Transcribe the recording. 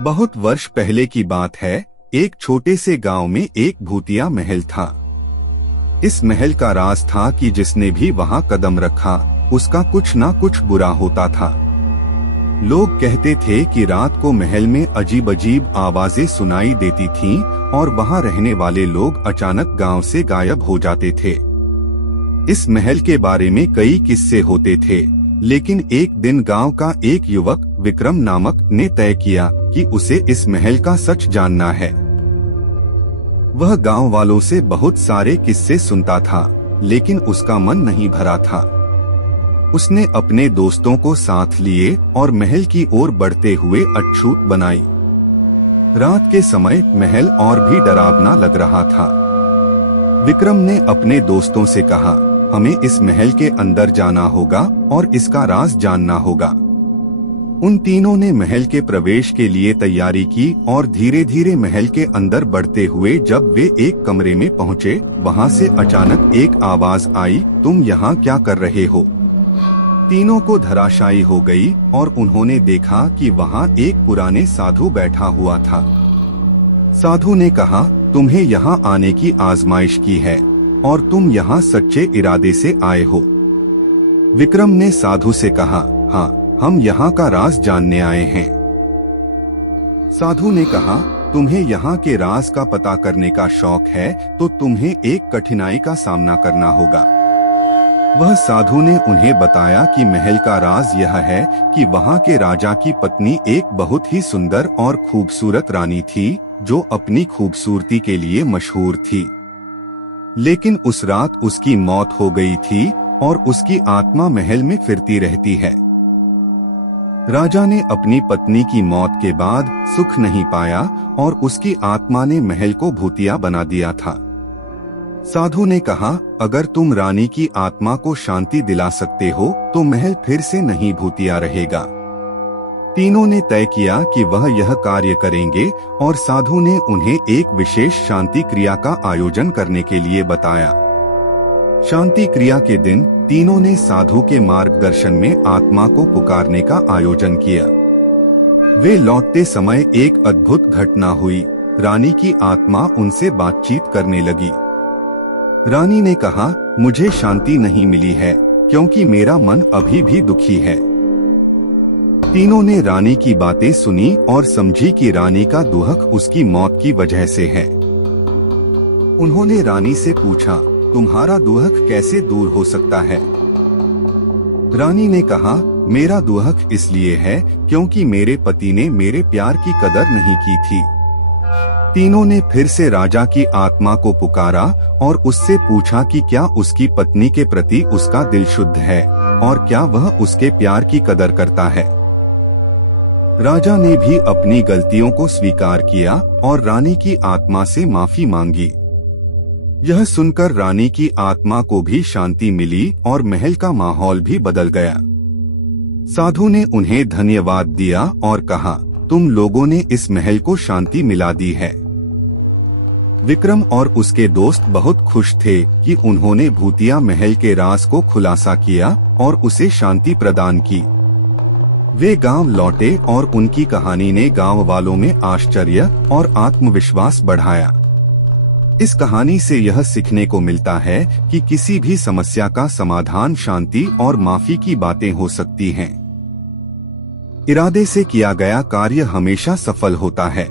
बहुत वर्ष पहले की बात है। एक छोटे से गांव में एक भूतिया महल था। इस महल का राज था कि जिसने भी वहां कदम रखा उसका कुछ ना कुछ बुरा होता था। लोग कहते थे कि रात को महल में अजीब अजीब आवाजें सुनाई देती थीं और वहां रहने वाले लोग अचानक गांव से गायब हो जाते थे। इस महल के बारे में कई किस्से होते थे, लेकिन एक दिन गांव का एक युवक विक्रम नामक ने तय किया कि उसे इस महल का सच जानना है। वह गांव वालों से बहुत सारे किस्से सुनता था, लेकिन उसका मन नहीं भरा था। उसने अपने दोस्तों को साथ लिए और महल की ओर बढ़ते हुए अछूत बनाई। रात के समय महल और भी डरावना लग रहा था। विक्रम ने अपने दोस्तों से कहा, हमें इस महल के अंदर जाना होगा और इसका राज जानना होगा। उन तीनों ने महल के प्रवेश के लिए तैयारी की और धीरे धीरे महल के अंदर बढ़ते हुए जब वे एक कमरे में पहुंचे, वहां से अचानक एक आवाज आई, तुम यहाँ क्या कर रहे हो? तीनों को धराशायी हो गई और उन्होंने देखा कि वहां एक पुराने साधु बैठा हुआ था। साधु ने कहा, तुम्हें यहाँ आने की आजमाइश की है और तुम यहाँ सच्चे इरादे से आए हो। विक्रम ने साधु से कहा, हाँ, हम यहाँ का राज जानने आए हैं। साधु ने कहा, तुम्हें यहाँ के राज का पता करने का शौक है तो तुम्हें एक कठिनाई का सामना करना होगा। वह साधु ने उन्हें बताया कि महल का राज यह है कि वहाँ के राजा की पत्नी एक बहुत ही सुंदर और खूबसूरत रानी थी, जो अपनी खूबसूरती के लिए मशहूर थी। लेकिन उस रात उसकी मौत हो गई थी और उसकी आत्मा महल में फिरती रहती है। राजा ने अपनी पत्नी की मौत के बाद सुख नहीं पाया और उसकी आत्मा ने महल को भूतिया बना दिया था। साधु ने कहा, अगर तुम रानी की आत्मा को शांति दिला सकते हो तो महल फिर से नहीं भूतिया रहेगा। तीनों ने तय किया कि वह यह कार्य करेंगे और साधु ने उन्हें एक विशेष शांति क्रिया का आयोजन करने के लिए बताया। शांति क्रिया के दिन तीनों ने साधु के मार्गदर्शन में आत्मा को पुकारने का आयोजन किया। वे लौटते समय एक अद्भुत घटना हुई। रानी की आत्मा उनसे बातचीत करने लगी। रानी ने कहा, मुझे शांति नहीं मिली है क्योंकि मेरा मन अभी भी दुखी है। तीनों ने रानी की बातें सुनी और समझी कि रानी का दुख उसकी मौत की वजह से है। उन्होंने रानी से पूछा, तुम्हारा दुख कैसे दूर हो सकता है? रानी ने कहा, मेरा दुख इसलिए है क्योंकि मेरे पति ने मेरे प्यार की कदर नहीं की थी। तीनों ने फिर से राजा की आत्मा को पुकारा और उससे पूछा कि क्या उसकी पत्नी के प्रति उसका दिल शुद्ध है और क्या वह उसके प्यार की कदर करता है। राजा ने भी अपनी गलतियों को स्वीकार किया और रानी की आत्मा से माफी मांगी। यह सुनकर रानी की आत्मा को भी शांति मिली और महल का माहौल भी बदल गया। साधु ने उन्हें धन्यवाद दिया और कहा, तुम लोगों ने इस महल को शांति मिला दी है। विक्रम और उसके दोस्त बहुत खुश थे कि उन्होंने भूतिया महल के राज को खुलासा किया और उसे शांति प्रदान की। वे गांव लौटे और उनकी कहानी ने गांव वालों में आश्चर्य और आत्मविश्वास बढ़ाया। इस कहानी से यह सीखने को मिलता है कि किसी भी समस्या का समाधान शांति और माफी की बातें हो सकती हैं। इरादे से किया गया कार्य हमेशा सफल होता है।